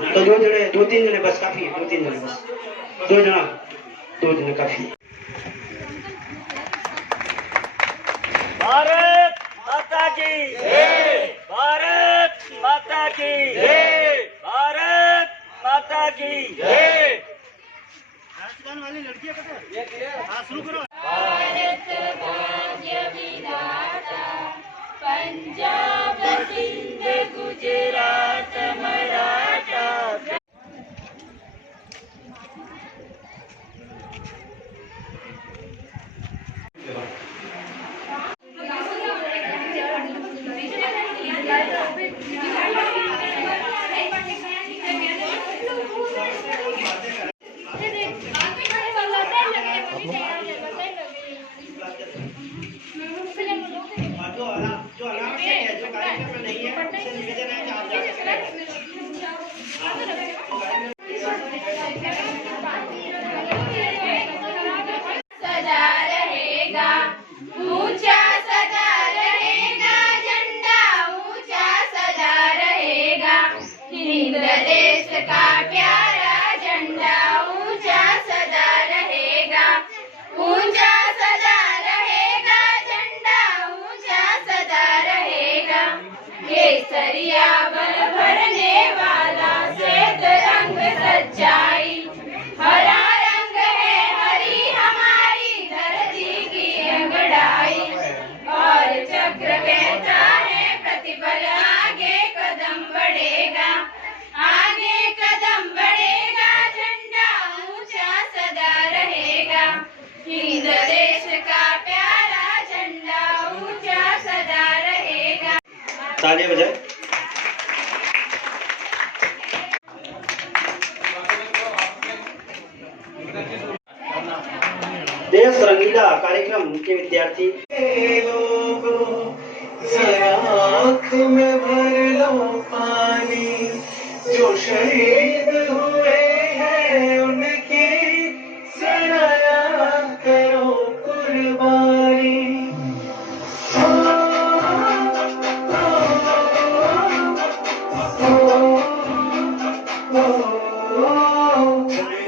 तो दो तीन जने बस काफी है, 2-3 जने बस, 2 जने काफी है। भारत माता की जय, भारत माता की जय, भारत माता की जय। वाली लड़कियां शुरू करो। भारत भाग्य विधाता, पंजाब सिंध गुजरात मराठा। देश का प्यारा झंडा ऊंचा सदा रहेगा, ऊंचा सदा रहेगा, झंडा ऊंचा सदा रहेगा। केसरिया बल भरने वाला श्वेत रंग सच्चाई, हरा रंग है हरी हमारी धरती की अंगड़ाई, और चक्र कहता है प्रतिपल आगे कदम बढ़ेगा, आगे कदम बढ़ेगा, झंडा ऊंचा सदा रहेगा। हिंद देश का प्यारा झंडा ऊंचा सदा रहेगा। तालियां बजाएं। देश रंगीला कार्यक्रम के विद्यार्थी आँख में भर लो पानी, जो शहीद हुए हैं उनकी सराया करो कुर्बानी।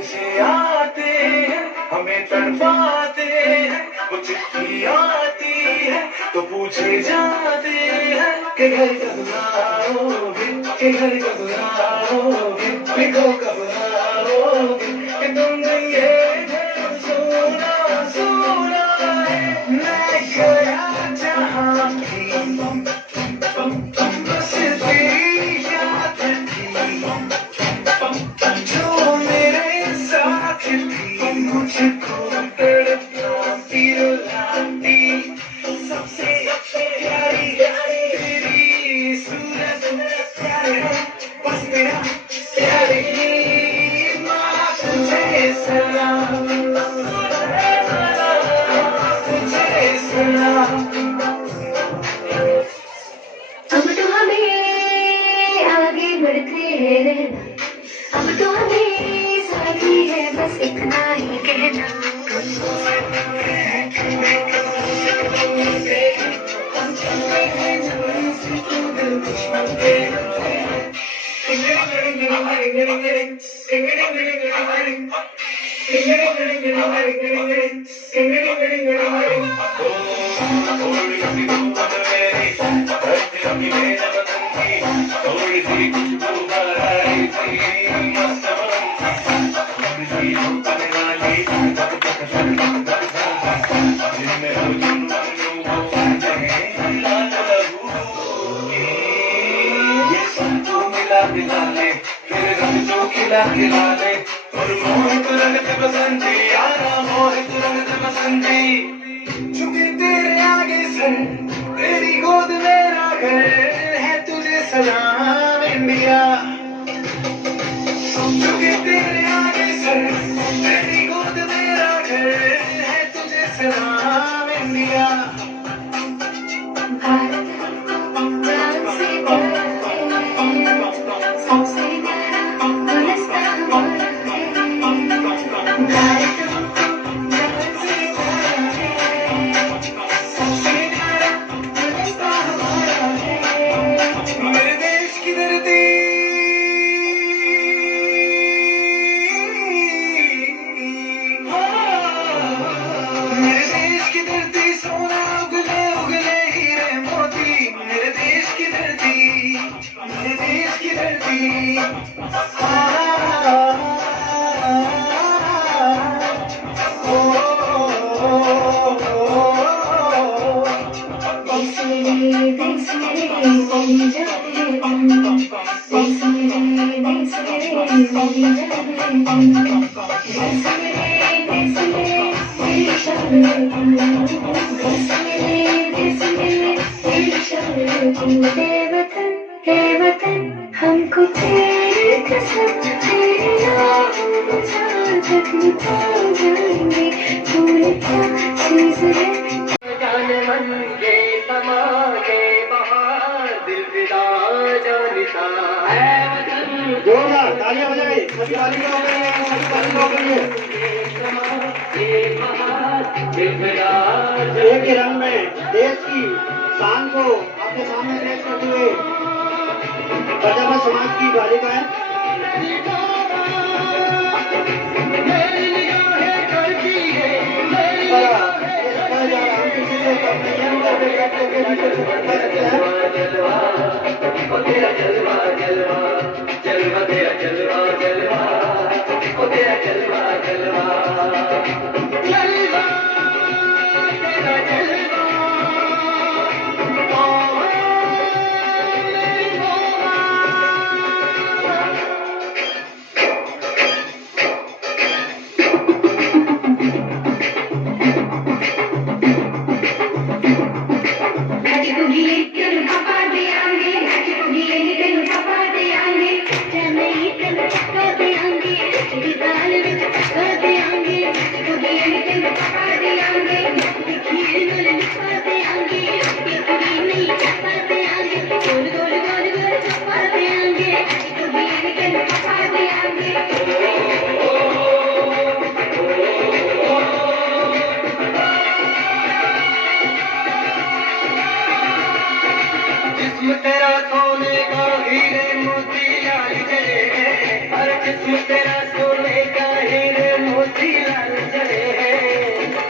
से आते हैं हमें तड़पाते हैं, वो चिट्ठी आती है तो पूछे जाते हैं कि घर कब आओगे, कि घर कब आओगे, लिखो कब आओगे, कि तुमने ये घर सुना सुना है। मैं गया जहाँ थी बस तेरी याद थी, जो मेरे साथ थी, मुझको तड़पाती रुलाती, सबसे प्यारी तेरी सूरत प्यारे, बस मेरा प्यारी माँ तुझे सलाम, तुझे सलाम। अब तो हमें आगे बढ़ते रहना, अब तो हमें साथी है बस इतना ही कहना। खिलाले और मोहित रंग बसंती यारा, मोहित रंग बसंती, झुके तेरे आगे सर, तेरी गोद मेरा घर है, तुझे सलाम इंडिया। झुके तेरे आगे सर, तेरी गोद मेरा घर है, तुझे सलाम इंडिया। भारत जान से प्यारा है, सबसे प्यारा गुलिस्तान हमारा है। भारत जान से प्यारा है, सबसे प्यारा गुलिस्तान हमारा है। मेरे देश की धरती हमको तेरी कसम तेरी राहों में जहाँ तक लुटा जाएंगे भूल क्या चीज़ है जाने मन के समाजे बहार दिल विदा जानता है वतन जोरदार तालियां बजाइए, सभी बालिकाओं के लिए, सभी बालिकाओं के लिए। एक ही रंग में देश की शान को अपने सामने पेश करते हुए पंजाब समाज की बालिकाएं हम किसी से अपने जन्म का पेश करते हुए भी कुछ बता सकते हैं। तेरा सोने का हीरे मोती लाल जले हैं, हर जिस्म तेरा सोने का हीरे मोती लाल जले हैं।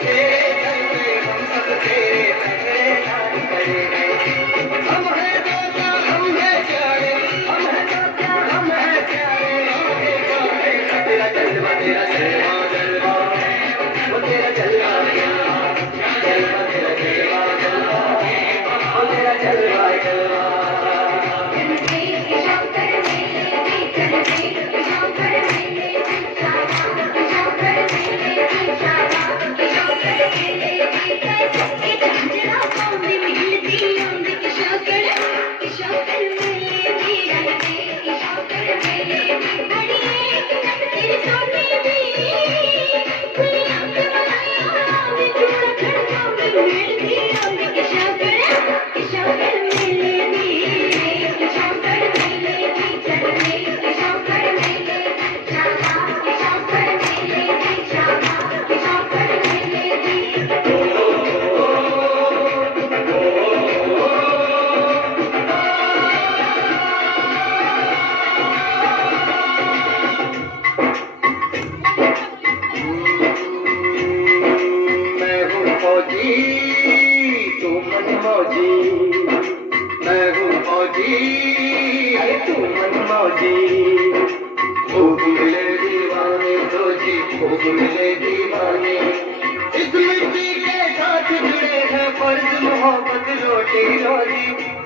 तेरे घर में हम सब तेरे नखरे लाल करे हैं। हम हैं तो क्या हम हैं प्यारे, हम हैं तो क्या हम हैं प्यारे। तेरा जलवा तेरा जलवा जलवा, वो तेरा जलवा जलवा जलवा, तेरा जलवा जलवा, वो तेरा जलवा जलवा।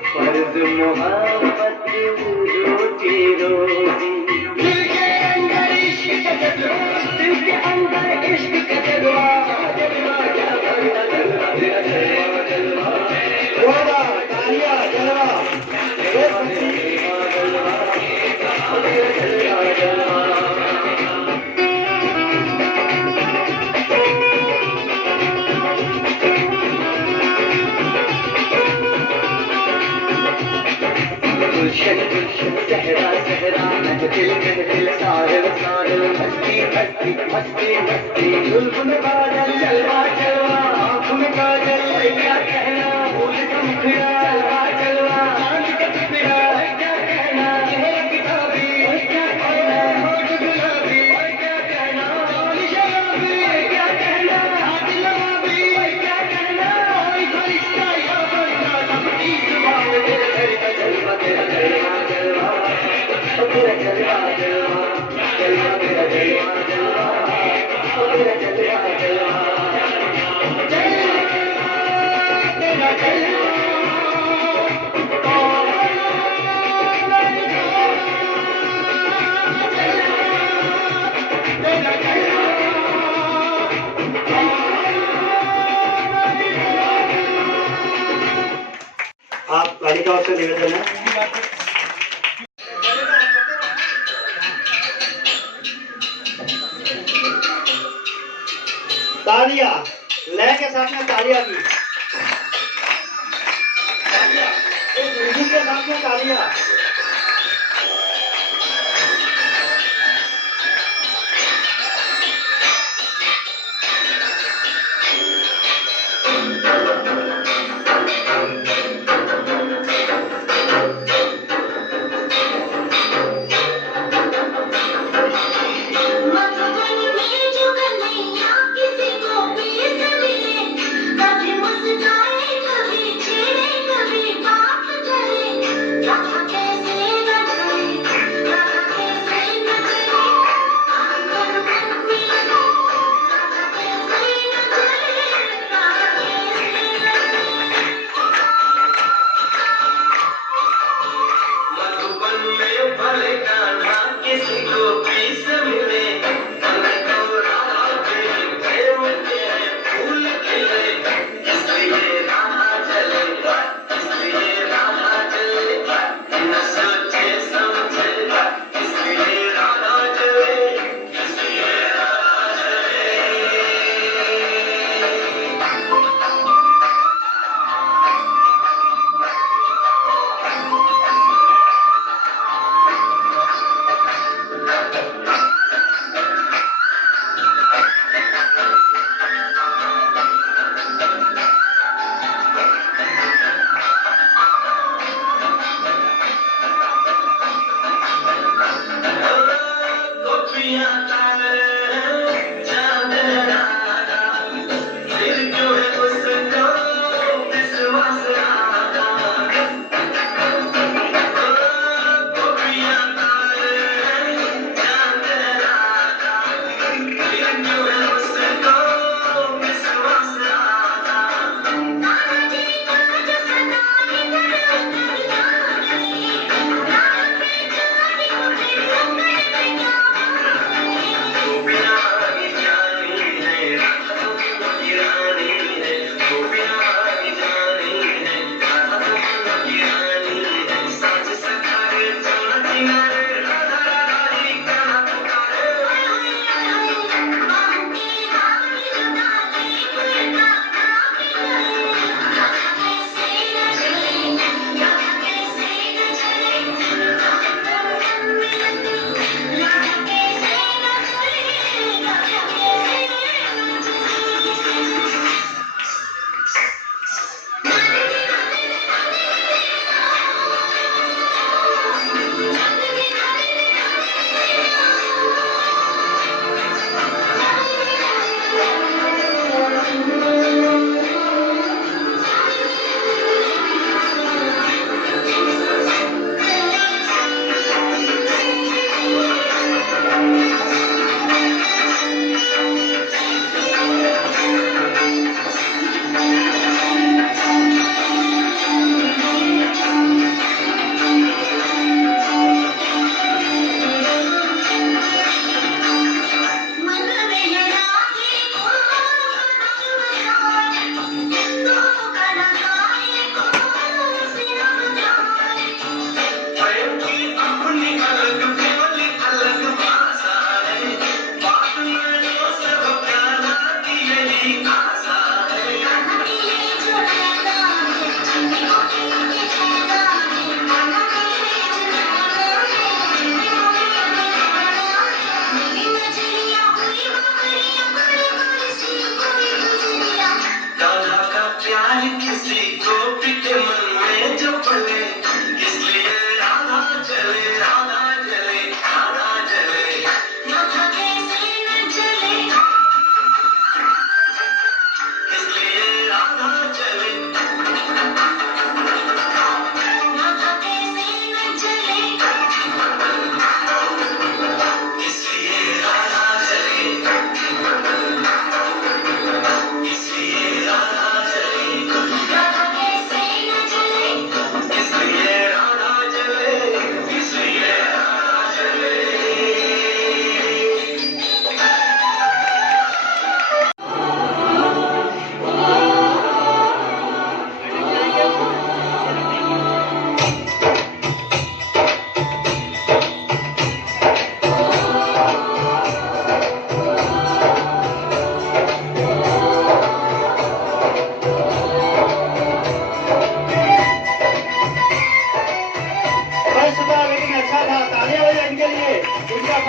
फर्ज मोहब्बत रोटी रोटी, दिल के अंदर इश्क का जज्बा, दिल के अंदर इश्क का जज्बा, जज्बा क्या भरता जलवा तेरा जलवा जलवा, जोरदार तालियां जलवा जलवा जलवा तेरा जलवा जलवा। गुलशन गुलशन सहरा सहरा, महफिल महफिल साहिल साहिल, मस्ती मस्ती मस्ती मस्ती, बुलबुल बादल जलवा जलवा, आँखों में काजल क्या कहना, फूल का मुखड़ा जलवा जलवा, चांद का टुकड़ा क्या कहना, चेहरा किताबी क्या कहना, होठ गुलाबी क्या कहना, चांद शराबी क्या कहना, हाथ लवाबी क्या कहना, फरिश्ता या बंदा सबकी जुबान तेरे घर का जलवा तेरा जलवा जलवा, तेरा चलवा चलवा चलवा मेरा चलवा चलवा ओ तेरा चलवा चलवा तेरा चलवा आप बालिका ओर से निवेदन है। तालियां लय के साथ में तालियां की म्यूजिक के साथ में तालियां। कभी मुस्काए कभी छेड़े कभी बात करे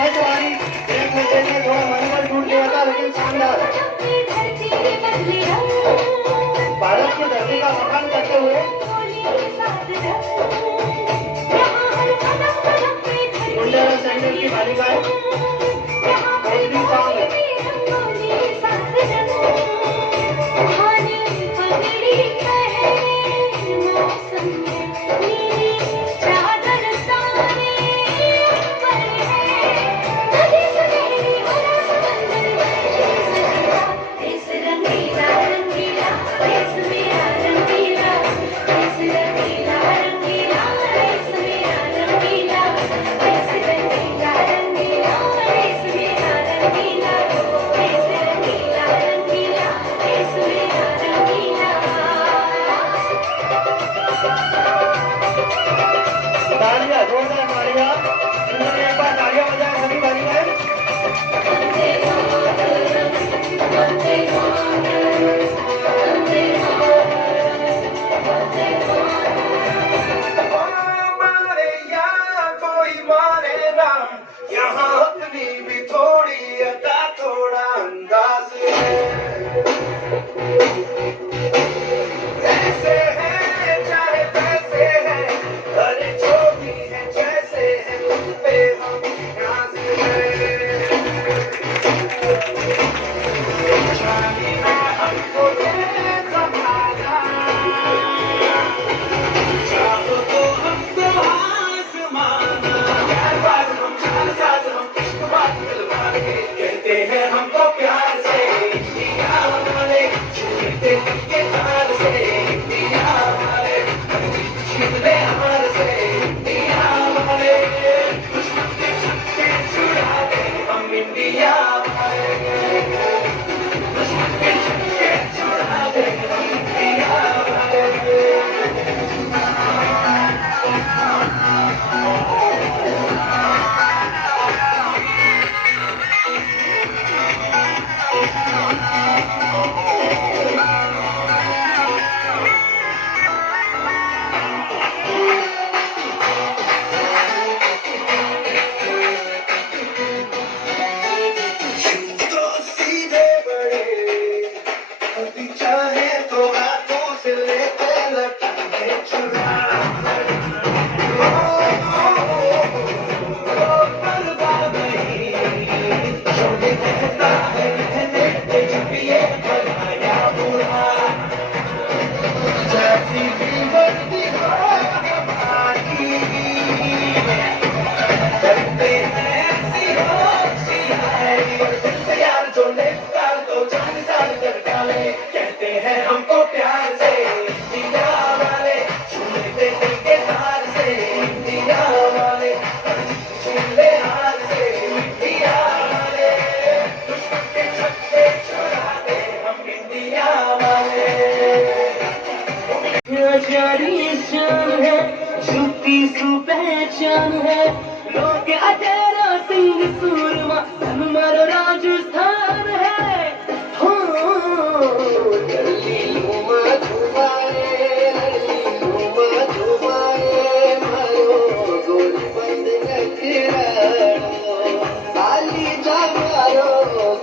फर्स्ट वाली एक मैसेज में थोड़ा मनोबल टूट गया था, लेकिन शानदार। भारत की धरती का बखान करते हुए मुंडेरा सेंटर की बालिकाएं कोई सॉन्ग है। तालियां, जोरदार तालियां। इन्होंने एक बार तालियां बजाएं सभी बालिकाएं। मारे या कोई मारे ना, यहाँ अपनी भी थोड़ी अदा थोड़ा अंदाज है। ऐसे है चाहे पैसे है, अरे जो भी है जैसे है तुम पे हम नाज है। जानी है हमको ये जमाना, चाहो तो हमको आसमाना। प्यार बात हम चार साथ हम इश्क बात मिलवा के कहते हैं हमको प्यार से दिया वाले छूते के तार से दिया वाले छूते हार से दिया वाले दुश्मन के छक्के छुड़ा दे हम इंडिया वाले दुश्मन के छक्के छुड़ा दे हम इंडिया वाले। तो सीधे बड़े कभी चाहे तो हाथों से लेते लटके चुरा पर्दा नहीं जो ये कहता है कहने पे छुपिए बनाया बुरा जैसी भी वर्दी हो हमारी करते हैं ऐसी होशियारी और दिल से यार जो लेता तो जान साल कर डाले कहते हैं हमको प्यार से दिया वाले छूते दिल के तार से दिया वाले छूले हार से दिया वाले दुश्मन के छक्के छुड़ा दे हम इंडिया वाले। शान है झुकी सु पहचान है लोग अटेरा सिंह सूरमा हमारा राजस्थान है। हो दिल्ली लुमा धुमाए मारो गोली बंद नखराड़ो काली जा मारो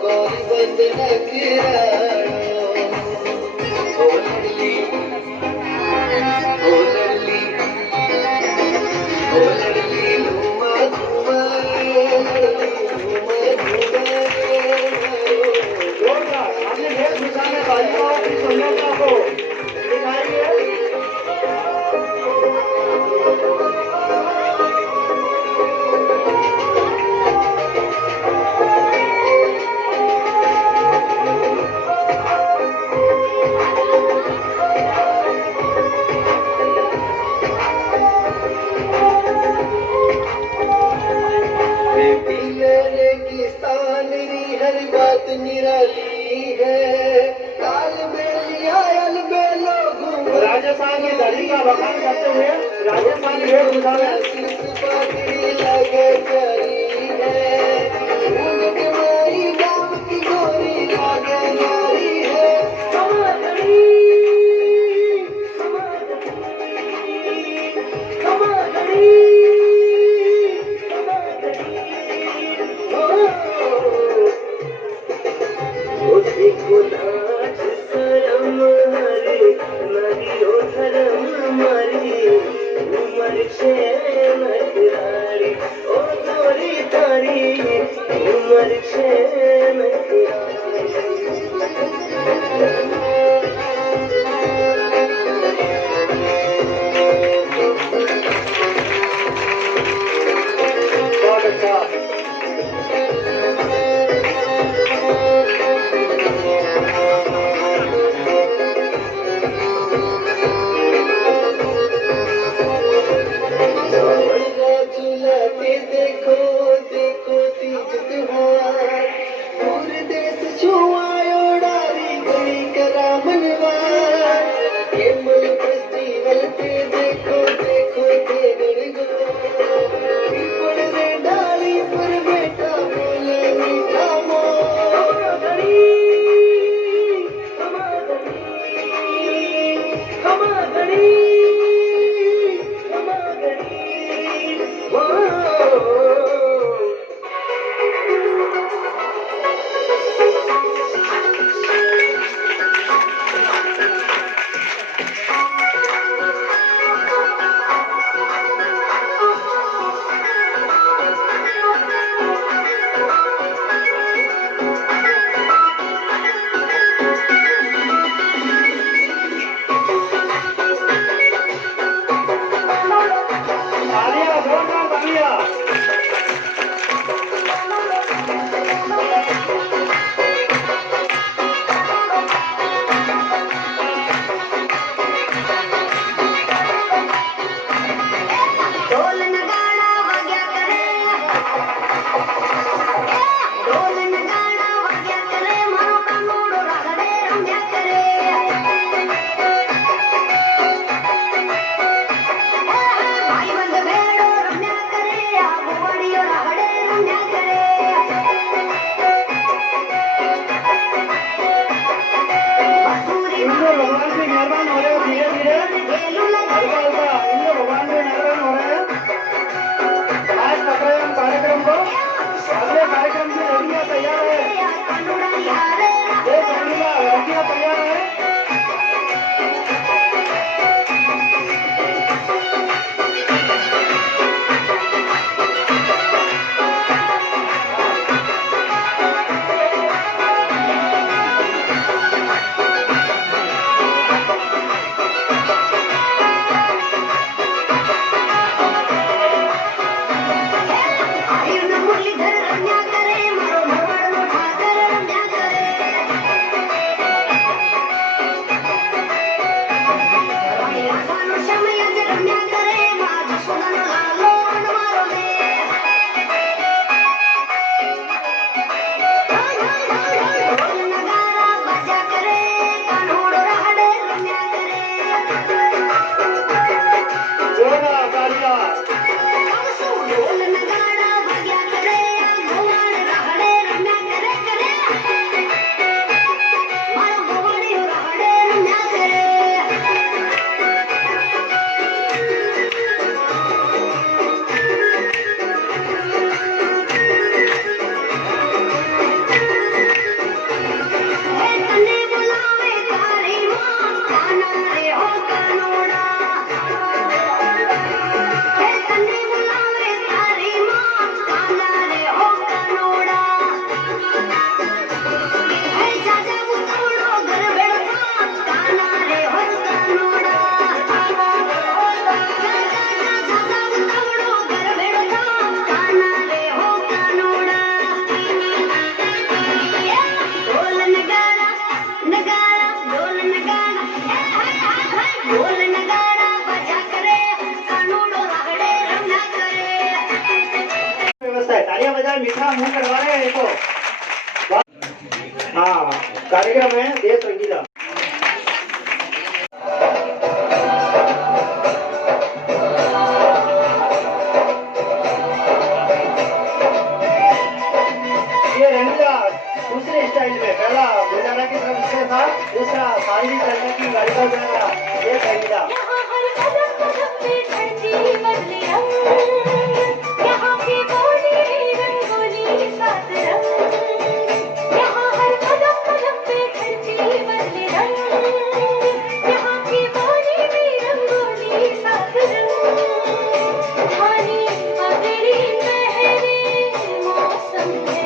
गोली बंद नखराड़ो। ओ लड़ली ओ लड़ली ओ लड़ली लुमा धुमाए जोरदार अपने वेशभूषा में बालिकाओं की सुंदरता को दिखाएंगे। रेगिस्तान री हर बात निराली है ताल में आयल में लोग राजस्थान की धरती का बखान करते हुए राजस्थान की वेशभूषा में लगे करी है मारी गाँव की गोरी लागे नारी है। वर्षे में बहुत अच्छा। झूलाते देखो देखो तीज त्योहार पूर देश छुआयो डाली गई करा मनवार ये मन फेस्टिवल पे देखो देखो ते गणगो पीपल रे डाली पर बेटा बोले मीठा मोर गणी खमा गणी तालियां, जोरदार तालियां। ढोल नगाड़ा बजा करे, ढोल नगाड़ा बजा करे, मारो कानूड़ो रगड़े रंजा करे। भाई बंद भेड़ो रंजा करे, आगू बढ़ियो रगड़े रंजा करे। बसूरी इंद्र भगवान से मेहरबान हो रहे हो, धीरे धीरे बेलू लगा हल्का हल्का इंद्र भगवान से मेहरबान हो रहे हैं। आज पकड़े हम कार्यक्रम को, अगले कार्यक्रम की लड़कियां तैयार है। कानूड़ा यारे ये लड़कियां तैयार है। आयु न मुरलीधर रंजा करे, मारो भगवान नो ठाकर रंजा करे। आसानो समय आज रंजा करे, माज सुदन लालो अन मारो दे। ढोल नगाड़ा बजा करे, कानूड़ो रगड़े रंजा करे। जोरदार तालियां। ढोल नगाड़ा बजा करे, भगवान रगड़े रंजा करे करे। मारो भगवानियो रगड़े रंजा करे। तन्ने बुलावे तारी माँ, काना रे हो कानूड़ा। तन्ने बुलावे तारी माँ, काना रे हो कानूड़ा। चाचा उतावड़ो घर बेड़ता, काना रे हो कानूड़ा। चाचा उतावड़ो घर बेड़ता, काना रे हो कानूड़ा। ढोल नगाड़ा नगाड़ा ढोल नगाड़ा, ढोल नगाड़ा बजा करे, कानूड़ो रगड़े रंजा करे। व्यवस्था है, तालियां बजाए, मीठा मुंह करवा रहे हैं देखो। हाँ, कार्यक्रम है देश रंगीला। ये रंगीला दूसरे स्टाइल में, पहला गुजारा की तरफ से था, दूसरा सारी करने की गाड़ी का उजाला, ये रंगीला। यहाँ हर कदम कदम पे धरती बदले रंग, यहाँ की बोली रंगोली सात रंग। यहाँ हर कदम कदम पे धरती बदले रंग, यहाँ की बोली भी रंगोली सात रंग। धानी अगली पहले मौसम है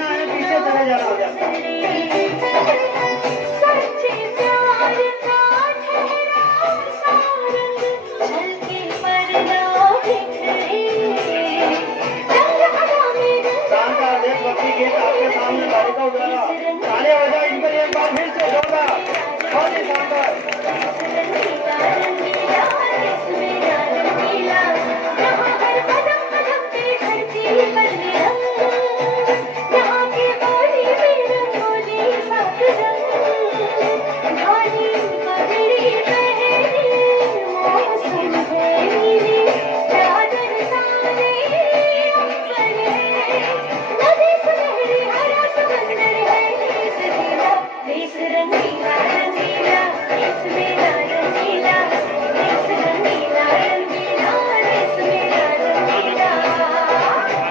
जाना है पीछे चले जाना हो जाए। सच्चे प्यार का ठहराव सारंग झलके पर्दा बिखरे रंग हवा में शांत आदेश भक्ति गीत आपके सामने बालिका उजाला तालियां हो जाए इनके लिए एक बार फिर से जोरदार बहुत ही शानदार। रंगीला रंगीला इसमें रंगीला यहाँ हर कदम कदम पे धरती पर रंग यहाँ की बोली में रंगोली सात रंग धानी पगड़ी पहने मौसम है नीली चादर ताने ऊपर है नदी सुनहरी हरा समंदर है देश रंगीला रंगीला देश मेरा रंगीला देश रंगीला रंगीला देश मेरा रंगीला रंगीला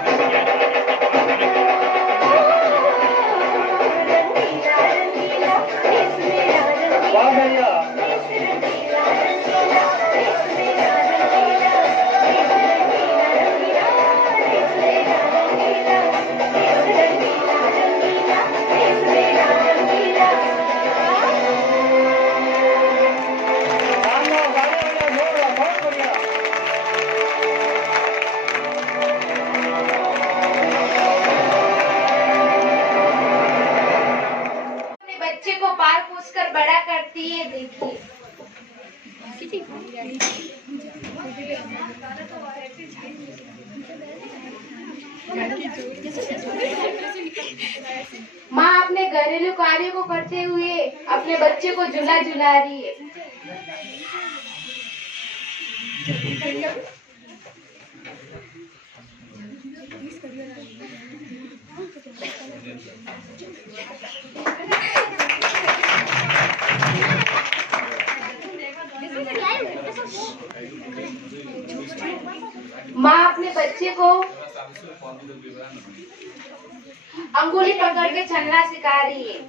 रंगीला देश मेरा रंगीला वाह भैया देश रंगीला रंगीला देश मेरा रंगीला देश रंगीला रंगीला देश मेरा रंगीला देश रंगीला रंगीला देश मेरा रंगीला शानदार गाने वाला जोरदार बहुत बढ़िया। अपने बच्चे को पाल पोस कर बड़ा करती है देखिए। माँ अपने घरेलू कार्यों को करते हुए अपने बच्चे को झूला झुला रही है। माँ अपने बच्चे को अंगुली पकड़ के चलना सिखा रही है।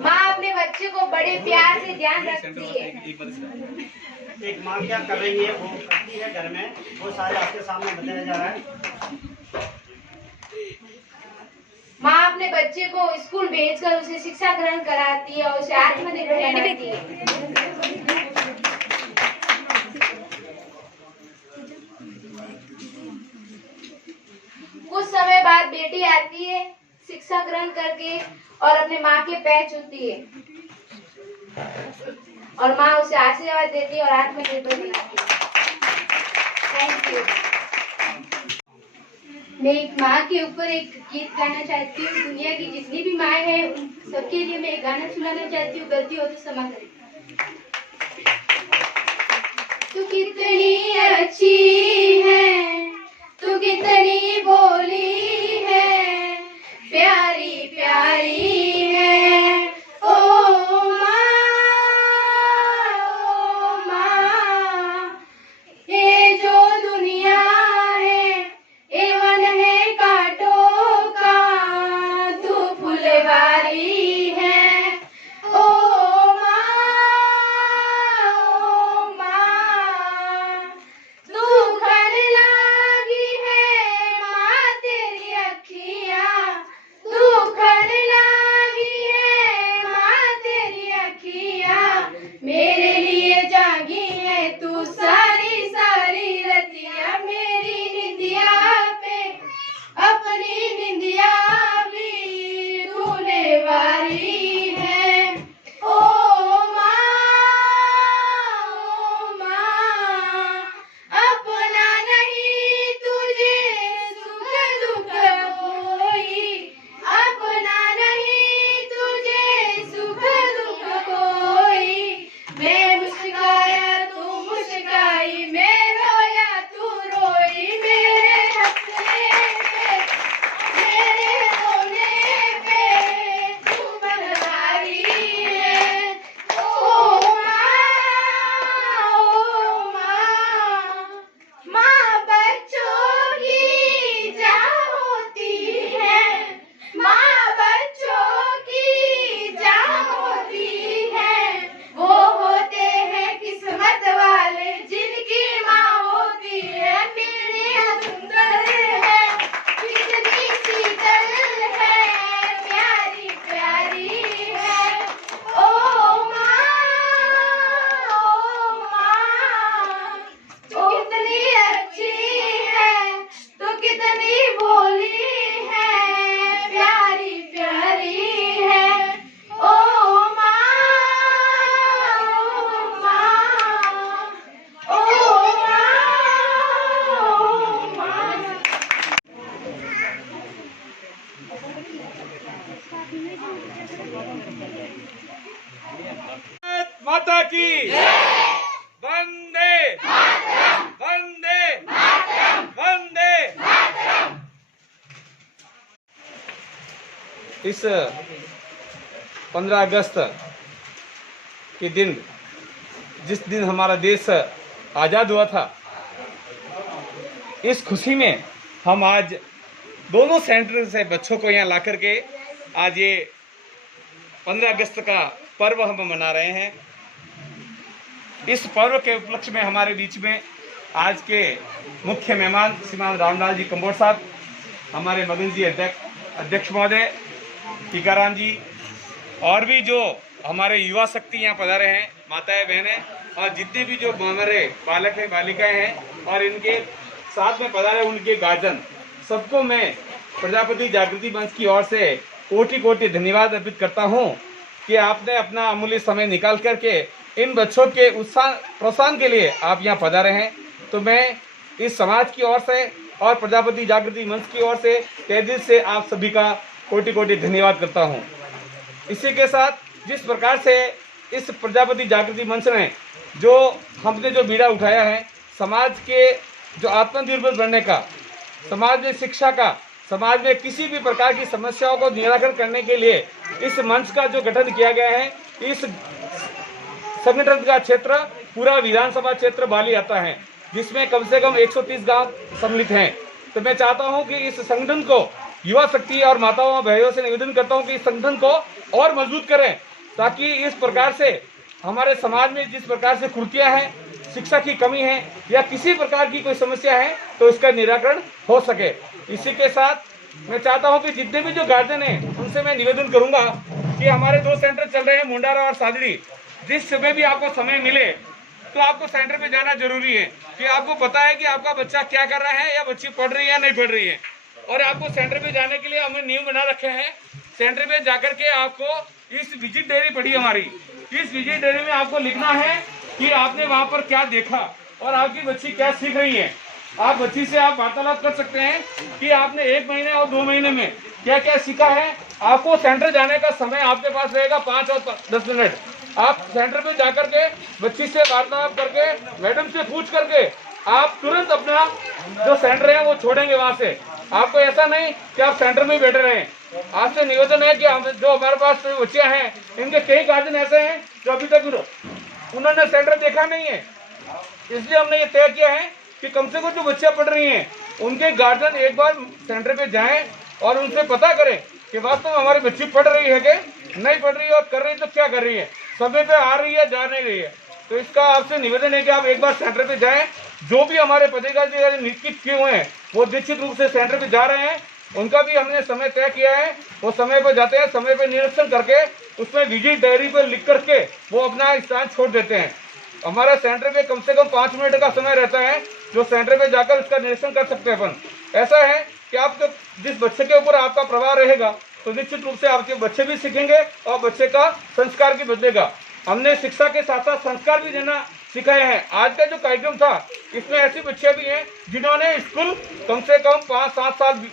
माँ अपने बच्चे को बड़े प्यार से ध्यान रखती है। एक माँ क्या कर रही है वो करती है घर में वो सारे आपके सामने बताया जा रहा है। माँ अपने बच्चे को स्कूल भेजकर उसे शिक्षा ग्रहण कराती है और उसे आत्मनिर्भर बनाती है। कुछ समय बाद बेटी आती है शिक्षा ग्रहण करके और अपने माँ के पैर छूती है और माँ उसे आशीर्वाद देती है और आत्मनिर्भर बनाती है। Thank you. मैं एक माँ के ऊपर एक गीत गाना चाहती हूँ। दुनिया की जितनी भी माँ है उन सबके लिए मैं एक गाना सुनाना चाहती हूँ। गलती हो तो क्षमा करें। तू कितनी अच्छी है, तू कितनी भोली है, प्यारी प्यारी है ओ माँ, ये जो दुनिया है ये वन है कांटों का, तू फुलवारी है ओ माँ, तू माता की वंदे वंदे वंदे। इस 15 अगस्त के दिन, जिस दिन हमारा देश आज़ाद हुआ था, इस खुशी में हम आज दोनों सेंटर से बच्चों को यहाँ ला करके आज ये 15 अगस्त का पर्व हम मना रहे हैं। इस पर्व के उपलक्ष्य में हमारे बीच में आज के मुख्य मेहमान श्रीमान रामलाल जी कंबोज साहब, हमारे मगन जी अध्यक्ष महोदय, टीकाराम जी, और भी जो हमारे युवा शक्ति यहाँ पधारे हैं, माताएं बहनें, और जितने भी जो हमारे बालक हैं बालिकाएं हैं और इनके साथ में पधारे उनके गार्जियन, सबको मैं प्रजापति जागृति मंच की ओर से कोटि कोटि धन्यवाद अर्पित करता हूँ कि आपने अपना अमूल्य समय निकाल करके इन बच्चों के उत्साह प्रोत्साहन के लिए आप यहाँ पधारे हैं। तो मैं इस समाज की ओर से और प्रजापति जागृति मंच की ओर से तहे दिल से आप सभी का कोटि कोटि धन्यवाद करता हूँ। इसी के साथ जिस प्रकार से इस प्रजापति जागृति मंच ने हमने जो बीड़ा उठाया है समाज के जो आत्मनिर्भर बनने का, समाज में शिक्षा का, समाज में किसी भी प्रकार की समस्याओं को निराकरण करने के लिए इस मंच का जो गठन किया गया है, इस संगठन का क्षेत्र पूरा विधानसभा क्षेत्र बाली आता है, जिसमें कम से कम 130 गांव सम्मिलित हैं। तो मैं चाहता हूं कि इस संगठन को युवा शक्ति और माताओं बहनों से निवेदन करता हूं कि इस संगठन को और मजबूत करें, ताकि इस प्रकार से हमारे समाज में जिस प्रकार से कुरीतियां हैं, शिक्षा की कमी है या किसी प्रकार की कोई समस्या है तो इसका निराकरण हो सके। इसी के साथ मैं चाहता हूं कि जितने भी जो गार्जियन हैं उनसे मैं निवेदन करूंगा कि हमारे 2 सेंटर चल रहे हैं, मुंडारा और सादड़ी। जिस समय भी आपको समय मिले तो आपको सेंटर पे जाना जरूरी है कि आपको पता है कि आपका बच्चा क्या कर रहा है या बच्ची पढ़ रही है या नहीं पढ़ रही है। और आपको सेंटर पे जाने के लिए हमने नियम बना रखे हैं। सेंटर पे जाकर के आपको इस विजिट डायरी पढ़ी हमारी, इस विजिट डायरी में आपको लिखना है कि आपने वहाँ पर क्या देखा और आपकी बच्ची क्या सीख रही है। आप बच्ची से आप वार्तालाप कर सकते हैं कि आपने 1 महीने और 2 महीने में क्या क्या सीखा है। आपको सेंटर जाने का समय आपके पास रहेगा 5 और 10 मिनट। आप सेंटर पे जाकर के बच्ची से वार्तालाप करके, मैडम से पूछ करके आप तुरंत अपना जो सेंटर है वो छोड़ेंगे वहाँ से। आपको ऐसा नहीं कि आप सेंटर में ही बैठे रहें। आपसे निवेदन है कि जो हमारे पास बच्चियाँ हैं, इनके कई गार्जियन ऐसे हैं जो अभी तक उन्होंने सेंटर देखा नहीं है। इसलिए हमने ये तय किया है कि कम से कम जो बच्चियां पढ़ रही हैं उनके गार्जियन एक बार सेंटर पे जाएं और उनसे पता करें कि वास्तव में हमारी बच्ची पढ़ रही है कि नहीं पढ़ रही है, और कर रही तो क्या कर रही है, समय पे आ रही है, जा नहीं रही है। तो इसका आपसे निवेदन है कि आप एक बार सेंटर पे जाएं। जो भी हमारे पदाधिकारी निश्चित किए हुए हैं वो निश्चित रूप से सेंटर पे जा रहे हैं। उनका भी हमने समय तय किया है, वो समय पर जाते हैं, समय पर निरीक्षण करके उसमें विजिट डायरी पर लिख करके वो अपना स्थान छोड़ देते हैं। हमारा सेंटर पे कम से कम 5 मिनट का समय रहता है, जो सेंटर पे जाकर उसका निरीक्षण कर सकते हैं अपन। ऐसा है कि आपके जिस बच्चे के ऊपर आपका प्रभाव रहेगा तो निश्चित रूप से आपके बच्चे भी सीखेंगे और बच्चे का संस्कार भी बदलेगा। हमने शिक्षा के साथ साथ संस्कार भी देना सिखाए हैं। आज का जो कार्यक्रम था इसमें ऐसी बच्चियां भी हैं जिन्होंने स्कूल कम से कम 5-7 साल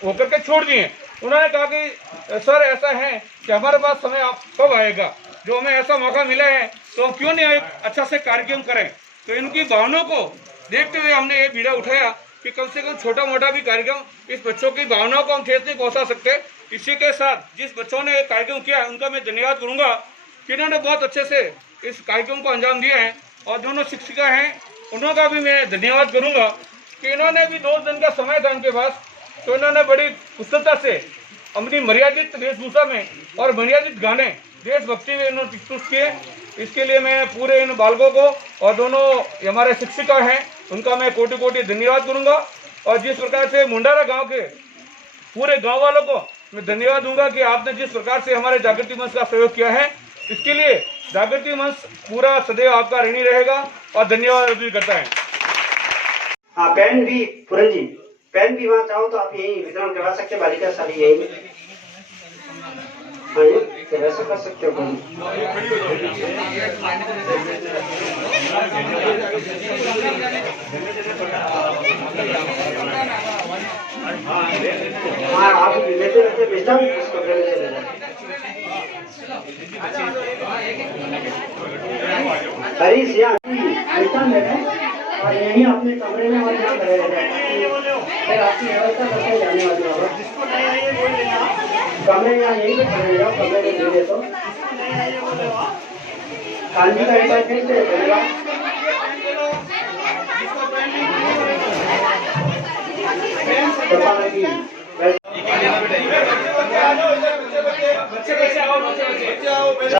होकर के छोड़ दिए। उन्होंने कहा कि सर ऐसा है कि हमारे पास समय आप कब आएगा, जो हमें ऐसा मौका मिला है तो क्यों नहीं अच्छा से कार्यक्रम करें। तो इनकी भावनाओं को देखते हुए हमने ये बीड़ा उठाया कि कम से कम छोटा मोटा भी कार्यक्रम इस बच्चों की भावनाओं को हम ठेस नहीं पहुंचा सकते। इसी के साथ जिस बच्चों ने कार्यक्रम किया है उनका मैं धन्यवाद करूंगा कि इन्होंने बहुत अच्छे से इस कार्यक्रम को अंजाम दिया है। और दोनों शिक्षिका हैं उनका भी मैं धन्यवाद करूंगा कि इन्होंने भी 2 दिन का समय था इनके पास, तो इन्होंने बड़ी कुशलता से अपनी मर्यादित वेशभूषा में और मर्यादित गाने देशभक्ति में इन्होंने प्रस्तुत किए। इसके लिए मैं पूरे इन बालकों को और दोनों हमारे शिक्षिका हैं उनका मैं कोटि कोटि धन्यवाद करूंगा। और जिस प्रकार से मुंडारा गांव के पूरे गांव वालों को मैं धन्यवाद दूंगा कि आपने जिस प्रकार से हमारे जागृति मंच का सहयोग किया है, इसके लिए जागृति मंच पूरा सदैव आपका ऋणी रहेगा और धन्यवाद भी करता है। हाँ, पेन भी पूरन जी, पेन भी वहाँ चाहो तो आप यही वितरण करवा सकते हैं, बालिका सारी यही। हाँ जी, तो वैसे कर सकते हो। हाँ, आप लेते रहते बेचता हूँ उसको। हरीश यहाँ ऐसा है और यहीं अपने कमरे में और यहाँ खड़े रह जाए, फिर आपकी व्यवस्था करके जाने वाली होगा। कमरे यहाँ यहीं पे खड़े जाओ, कमरे में दे दे तो खाली का एक बार फिर से बोलेगा। कृपा लगी